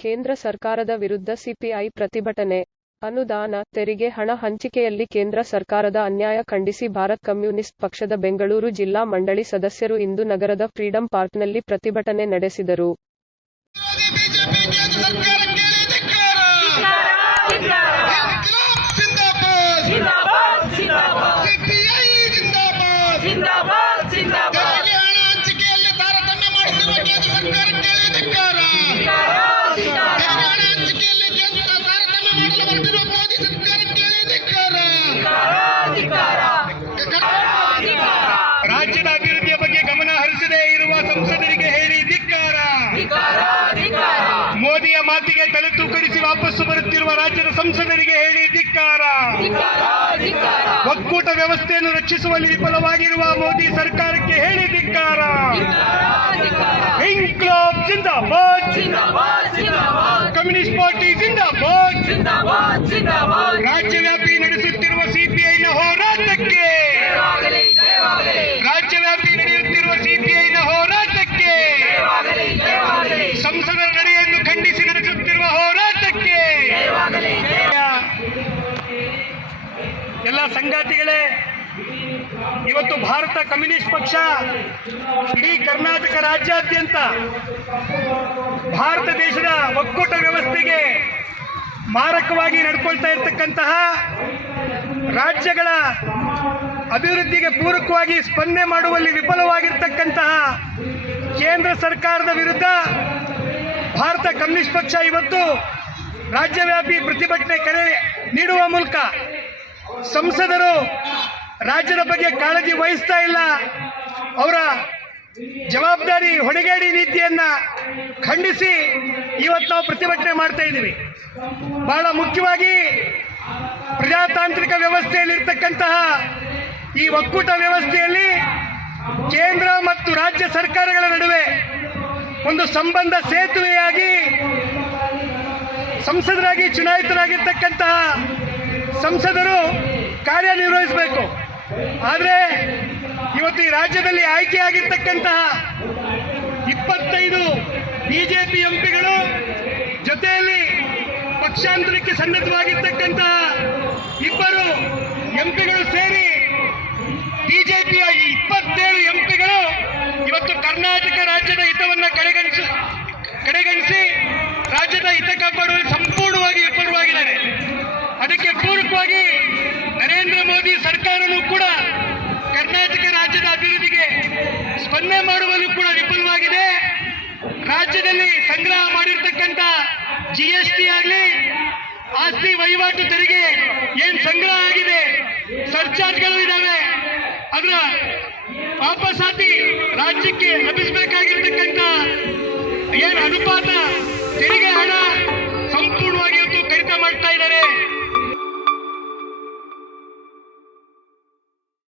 ಕೇಂದ್ರ ಸರ್ಕಾರದ ವಿರುದ್ಧ ಸಿಪಿಐ ಪ್ರತಿಭಟನೆ. ಅನುದಾನ, ತೆರಿಗೆ, ಹಣ ಹಂಚಿಕೆಯಲ್ಲಿ ಕೇಂದ್ರ ಸರ್ಕಾರದ ಅನ್ಯಾಯ ಖಂಡಿಸಿ ಭಾರತ್ ಕಮ್ಯುನಿಸ್ಟ್ ಪಕ್ಷದ ಬೆಂಗಳೂರು ಜಿಲ್ಲಾ ಮಂಡಳಿ ಸದಸ್ಯರು ಇಂದು ನಗರದ ಫ್ರೀಡಂ ಪಾರ್ಕ್ನಲ್ಲಿ ಪ್ರತಿಭಟನೆ ನಡೆಸಿದರು. ರಾಜ್ಯದ ಅಭಿವೃದ್ಧಿಯ ಬಗ್ಗೆ ಗಮನ ಹರಿಸದೇ ಇರುವ ಸಂಸದರಿಗೆ ಹೇಳಿ ಧಿಕ್ಕಾರ. ಮೋದಿಯ ಮಾತಿಗೆ ತಲೆ ತೂಕರಿಸಿ ವಾಪಸ್ಸು ಬರುತ್ತಿರುವ ರಾಜ್ಯದ ಸಂಸದರಿಗೆ ಹೇಳಿ ಧಿಕ್ಕಾರ. ಒಕ್ಕೂಟ ವ್ಯವಸ್ಥೆಯನ್ನು ರಕ್ಷಿಸುವಲ್ಲಿ ವಿಫಲವಾಗಿರುವ ಮೋದಿ ಸರ್ಕಾರಕ್ಕೆ ಹೇಳಿ ಧಿಕ್ಕಾರ. ಇನ್ಕ್ಲಾಬ್ ಜಿಂದಾಬಾದ್ ಕಮ್ಯುನಿಸ್ಟ್ ಪಾರ್ಟಿ ಜಿಂದಾಬಾದ್ ರಾಜ್ಯವ್ಯಾಪಿ ನಡೆಸುತ್ತಿರುವ ಸಿಪಿಐನ ಹೋರಾಟಕ್ಕೆ ರಾಜ್ಯವ್ಯಾಪಿ ನಡೆಯುತ್ತಿರುವ ಸಿಪಿಐನ ಹೋರಾಟಕ್ಕೆ ಸಂಸದರ ನಡೆಯನ್ನು ಖಂಡಿಸಿ ನಡೆಸುತ್ತಿರುವ ಹೋರಾಟಕ್ಕೆ ಎಲ್ಲ ಸಂಗಾತಿಗಳೇ ಇವತ್ತು ಭಾರತ ಕಮ್ಯುನಿಸ್ಟ್ ಪಕ್ಷ ಇಡೀ ಕರ್ನಾಟಕ ರಾಜ್ಯಾದ್ಯಂತ ಭಾರತ ದೇಶದ ಒಕ್ಕೂಟ ವ್ಯವಸ್ಥೆಗೆ ಮಾರಕವಾಗಿ ನಡ್ಕೊಳ್ತಾ ಇರತಕ್ಕಂತಹ ರಾಜ್ಯಗಳ ಅಭಿವೃದ್ಧಿಗೆ ಪೂರಕವಾಗಿ ಸ್ಪಂದನೆ ಮಾಡುವಲ್ಲಿ ವಿಫಲವಾಗಿರ್ತಕ್ಕಂತಹ ಕೇಂದ್ರ ಸರ್ಕಾರದ ವಿರುದ್ಧ ಭಾರತ ಕಮ್ಯುನಿಸ್ಟ್ ಪಕ್ಷ ಇವತ್ತು ರಾಜ್ಯವ್ಯಾಪಿ ಪ್ರತಿಭಟನೆ ಕರೆ ನೀಡುವ ಮೂಲಕ ಸಂಸದರು ರಾಜ್ಯದ ಬಗ್ಗೆ ಕಾಳಜಿ ವಹಿಸ್ತಾ ಇಲ್ಲ. ಅವರ ಜವಾಬ್ದಾರಿ ಹೊಣೆಗಾಡಿ ನೀತಿಯನ್ನ ಖಂಡಿಸಿ ಇವತ್ತು ನಾವು ಪ್ರತಿಭಟನೆ ಮಾಡ್ತಾ ಇದ್ದೀವಿ. ಬಹಳ ಮುಖ್ಯವಾಗಿ ಪ್ರಜಾತಾಂತ್ರಿಕ ವ್ಯವಸ್ಥೆಯಲ್ಲಿರ್ತಕ್ಕಂತಹ ಈ ಒಕ್ಕೂಟ ವ್ಯವಸ್ಥೆಯಲ್ಲಿ ಕೇಂದ್ರ ಮತ್ತು ರಾಜ್ಯ ಸರ್ಕಾರಗಳ ನಡುವೆ ಒಂದು ಸಂಬಂಧ ಸೇತುವೆಯಾಗಿ ಸಂಸದರಾಗಿ ಚುನಾಯಿತರಾಗಿರ್ತಕ್ಕಂತಹ ಸಂಸದರು ಕಾರ್ಯನಿರ್ವಹಿಸಬೇಕು. ಆದರೆ ಇವತ್ತು ಈ ರಾಜ್ಯದಲ್ಲಿ ಆಯ್ಕೆಯಾಗಿರ್ತಕ್ಕಂತಹ ಇಪ್ಪತ್ತೈದು ಬಿಜೆಪಿ ಎಂಪಿಗಳು ಜೊತೆಯಲ್ಲಿ ಪಕ್ಷಾಂತರಕ್ಕೆ ಸನ್ನದ್ಧವಾಗಿರ್ತಕ್ಕಂತಹ ಇಬ್ಬರು ಎಂಪಿಗಳು ಸೇರಿ ಬಿಜೆಪಿಯ ಇಪ್ಪತ್ತೇಳು ಎಂಪಿಗಳು ಇವತ್ತು ಕರ್ನಾಟಕ ರಾಜ್ಯದ ಹಿತವನ್ನ ಕಡೆಗಣಿಸಿ ಕಡೆಗಣಿಸಿ ರಾಜ್ಯದ ಹಿತ ಕಾಪಾಡುವಲ್ಲಿ ಸಂಪೂರ್ಣವಾಗಿ ವಿಫಲವಾಗಿದ್ದಾರೆ. ಅದಕ್ಕೆ ಪೂರಕವಾಗಿ ನರೇಂದ್ರ ಮೋದಿ ಸರ್ಕಾರನೂ ಕೂಡ ಕರ್ನಾಟಕ ರಾಜ್ಯದ ಅಭಿವೃದ್ಧಿಗೆ ಸ್ಪಂದನೆ ಮಾಡುವಲ್ಲೂ ಕೂಡ ವಿಫಲವಾಗಿದೆ. ರಾಜ್ಯದಲ್ಲಿ ಸಂಗ್ರಹ ಮಾಡಿರ್ತಕ್ಕಂಥ ಜಿ ಎಸ್ ಟಿ ಆಗಲಿ, ಆಸ್ತಿ ವಹಿವಾಟು ತೆರಿಗೆ ಏನು ಸಂಗ್ರಹ ಆಗಿದೆ ಸರ್ಚಾರ್ಜ್ಗಳು ಇದಾವೆ, ಅದರ ವಾಪಸಾತಿ ರಾಜ್ಯಕ್ಕೆ ಲಭಿಸಬೇಕಾಗಿರ್ತಕ್ಕಂಥ ಏನು ಅನುಪಾತ ತೆರಿಗೆ ಹಣ ಸಂಪೂರ್ಣವಾಗಿ ಅಂತ ಕಡಿತ ಮಾಡ್ತಾ ಇದ್ದಾರೆ.